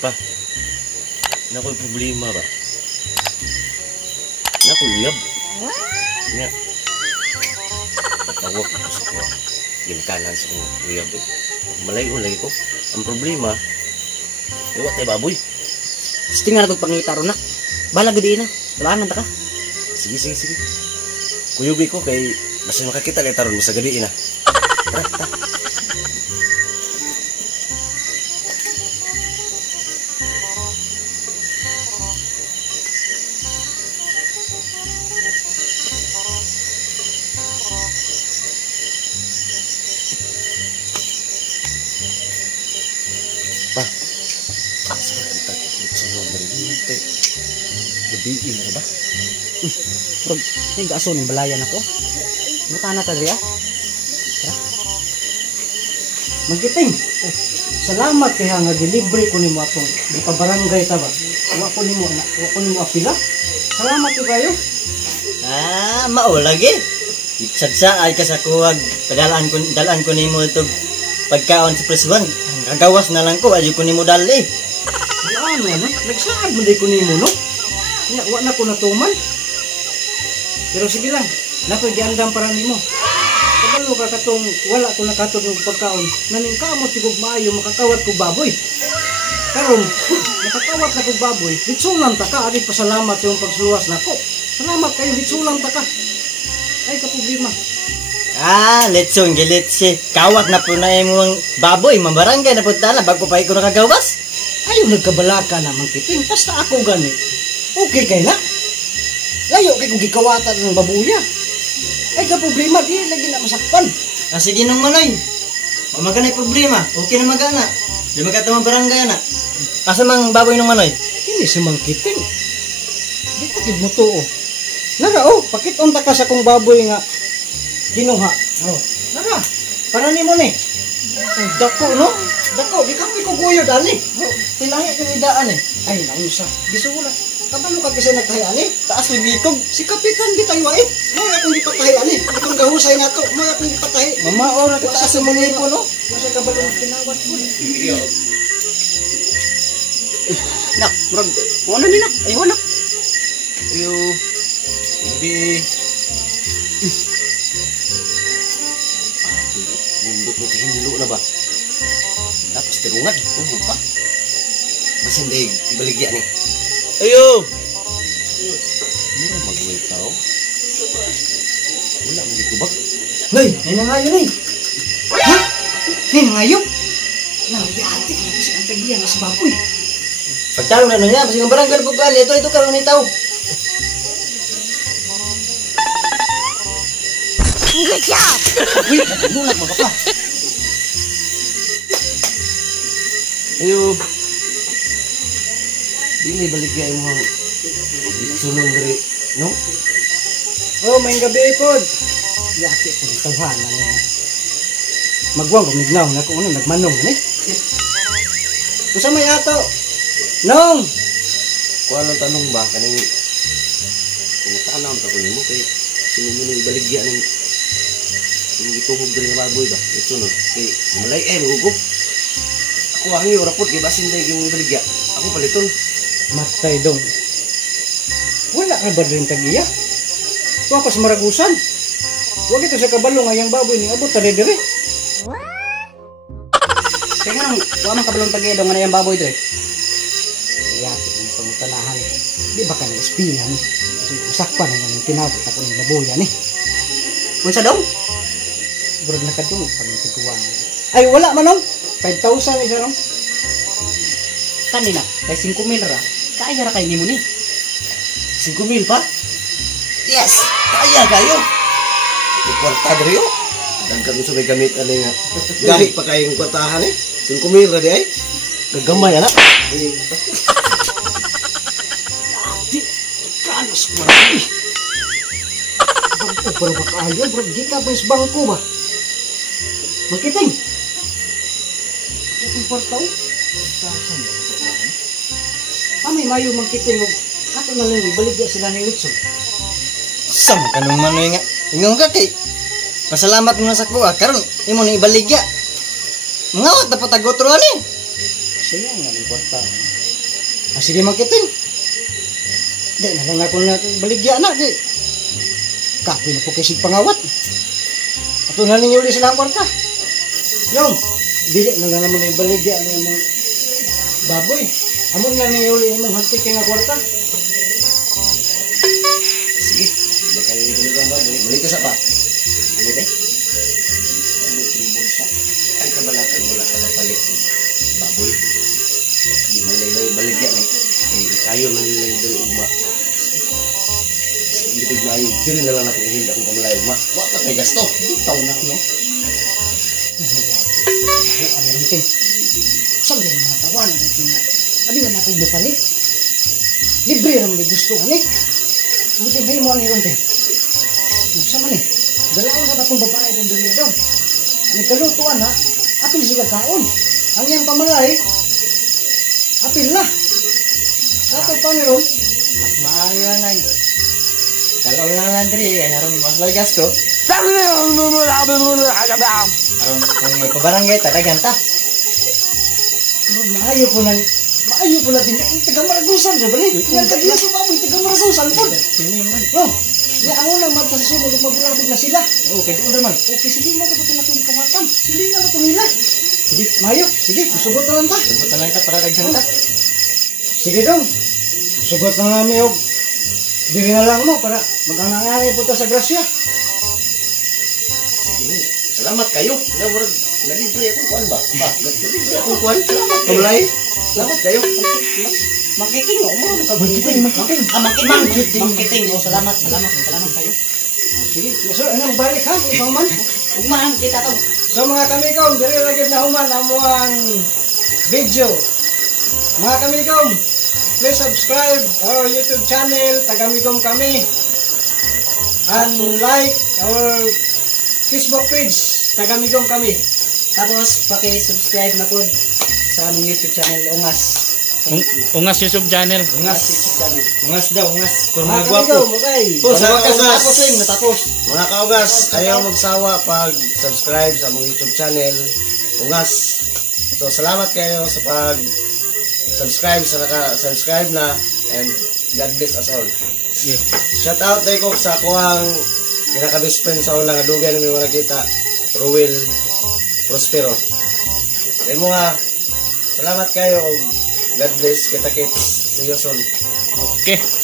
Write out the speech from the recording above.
Pa, nako'y problema ba? Nako'y uyab. Nga. Patawag ako sa kuha. Ginikanan sa kong uyab eh. Malay-ulay ko. Ang problema, iwa tayo baboy. Gusto nga na pangita ron na. Bahala gudi na. Talaan ta ka. Sige. Kuyugi ko kay basta makakita kay taron mo sa gabi na. Tara. Pa, asa kita sa nomor ini te. Gabi na ba? Prog, yung gaso ng balayan ako. Mutana ta diya. Tara. Magkiting. Salamat kaya nga delivery ko nimo atong gipabarangay ta ba. Wa ko nimo apila. Salamat ko kayo. Mao lagi. Sadsa ay ka sa kuwag dalaan ko nimo itog pagkaon sa press 1. Kagawas na lang ko ayo ko nimo dali. Ano na? Nagsaad mo day ko nimo no? Wa na ko natuman. Pero sige lang, nakoy giandam para nimo. Kabalo ka katong wala ko nakatog og pagkaon. Naning kamot sigog maayo makakawat ko baboy. Karon, nakakawat na ko baboy. Ditsulang ta ka, adi pasalamat sa imong pagsuwas nako. Salamat kayo, ditsulang ta ka. Ay ka problema. Letsong gilitsi. Kawat na po na imong baboy, mambarangay na po tala bago pa ko nakagawas. Ayaw nagkabalaka naman kiting, basta ako gani. Okay kay na. Layo kay kung gikawatan ng babuya. Ay ka problema, di lagi na masakpan. Sige nung manoy. Maganay problema. Okay na magana. Di magkatama barangay na. Asa mang baboy nung manoy? Hindi si Mang Kiting. Di ka gid mo tuo. Naga pakiton ta ka sa kong baboy nga kinuha. Naga, para nimo ni. Dako no? Dako, di ka ko kuyo dali. Tilahi kinidaan eh. Ay, nausa. Bisura. Kabalo ka kasi nagtahian eh. Taas may bikog. Si Kapitan bitayo eh. Mo akong gipatahian eh. Itong gahusay na to, mo akong gipatahi. Mama ora ka taas mo nipo no? Masa kabalo ng kinawat mo. Nak, murag wala ni nak. Ay wala. Ayo. Gabi. Bundok mo kahinlo na ba? Tapos tirungan. Pa. Basin day ibaligya ni. Ayo! Mura mag-wait tao. Wala mo dito bag. Nay, nangayo ni. Ha? Nangayo? Lagi ate ko kasi ang tagiyan sa baboy. Pagtarong na niya, kasi ng barangay po kan, ito karoon ni tao. Good job! Uy, nagulak mo ka pa. Ayo. Dili baligya mo ang sunod diri, no? May gabi pod. Yaki ko tawhanan niya. Magwang gumignaw na kung ano nagmanong ni. Usa may ato. Nong. Kuan ang tanong ba kaning tanaw ta ko nimo kay sino mo ibaligya ning yung gituhog diri nga baboy ba? Ito no. Kay malay hugo. Ako ang rapot kay basin day yung ibaligya. Ako paliton. Matay dong. Wala ka ba rin tagiya? Tuwa pa sa maragusan. Huwag ito sa kabalo nga yung baboy ni abot tali dire. Kaya nga nang huwag mang kabalong tagiya dong nga na yung baboy dire. Yaki ang pangutanahan. Di ba ka ng espinan? Usakpan nga ng tinabot ako ng baboyan eh. Unsa dong? Burag na ka dong pagtiguan. Ay wala manong. 5,000 isa nong. Kanina, kay 5,000 ra. Kaya ra kay nimo ni. 5,000 pa? Yes! Kaya kayo! Kwarta diri yo. Dagkan mo sa may gamit ani nga. Gamit pa kayong kwartahan eh. 5,000 ra di ay. Gagamay ana. Di kanos ko ni. Bangko para ba kayo, bro? Di ka ba bangko ba? Magkiting. Itong kwartaw. Kami mayo magkiting og kato na lang baligya sila ni Lutson. Sam kanong manoy nga. Ingon ka kay. Pasalamat mo na sa kuha karon imo ni ibaligya. Ngawat na patagotro ani. Sayang nga ng kwarta. Sige magkiting. Di na lang ako na baligya na. Di. Kapi na po kasi pangawat. Ato na ninyo ulit sila ang kwarta. Yung, dili na lang naman ibaligya na yung baboy. Amon na ninyo ulit yung hantik nga kwarta. Sige, baka yung ganun ang baboy. Balik ka sa pa. Ano ba? Ano tribon siya? Ay kabalatan mo lang sa kapalit ng baboy. Di man nila baligya na. Eh, kayo man nila yung ugma. Hindi ko maayo. Dili na lang natin ihilda kung pamalayo ugma. Wak na kay gasto. Ikaw na, no? Ano rin, Tim? Saan din ang mga tawanan ng Tim? Abi na akong bupalik. Libre naman may gusto, ani? Buti ba mo ang iron, Tim? Sama ni, dalawa na itong babae ng dunia daw. Nagkalutuan ha, apil sila taon. Ang iyang pamalay, apil na. Ato pa ni Ron, Mas maayo na yun. Kalau lang lang diri, kaya haron mas lagi gasto. Haron, kung may pabarangay, talagang ta. maayo po lang din. Taga-Maragusan, sa balik. Nagkagila sa baboy, taga-Maragusan po. Sini man. No, ako lang magpasasunog at mabulabog na sila. Okay, doon naman. Okay, sige na dapat na itong kawatan. Sige na ito nila. Sige, maayo. Sige, susugot na lang ta. Sugot na lang ta para daghan ta. Sige dong. Sugot na namin og diri na lang mo para magangangay po ta sa grasya. Sige mo. Salamat kayo. Nalibre akong kuhan ba? Nalibre akong kuhan. Kamulay. Salamat kayo. Makiting mo. Magkiting. Makiting. Oh, salamat kayo. Sige, so ano balik ha, ibang man. Umahan kita to. So mga kamigom, diri lagi na human ang muang video. Mga kamigom, please subscribe our YouTube channel, Tagamigom kami. And like our Facebook page, Tagamigom kami. Tapos, paki-subscribe na po sa aming YouTube channel, Ungas. Ungas YouTube channel. Ungas YouTube channel. Ungas daw, ungas. Mga kamigom, okay. Sa wakas natapos. Mga kaugas, ayaw magsawa pag subscribe sa among YouTube channel, Ungas. So, salamat kayo sa pag subscribe sa naka-subscribe na, and God bless us all. Yeah. Shout out tayo ko sa kuwang pinaka-best friend sa ulang adugan na may mga kita, Ruel Prospero. Kaya mo nga, salamat kayo. God bless kita kids. See you soon. Okay.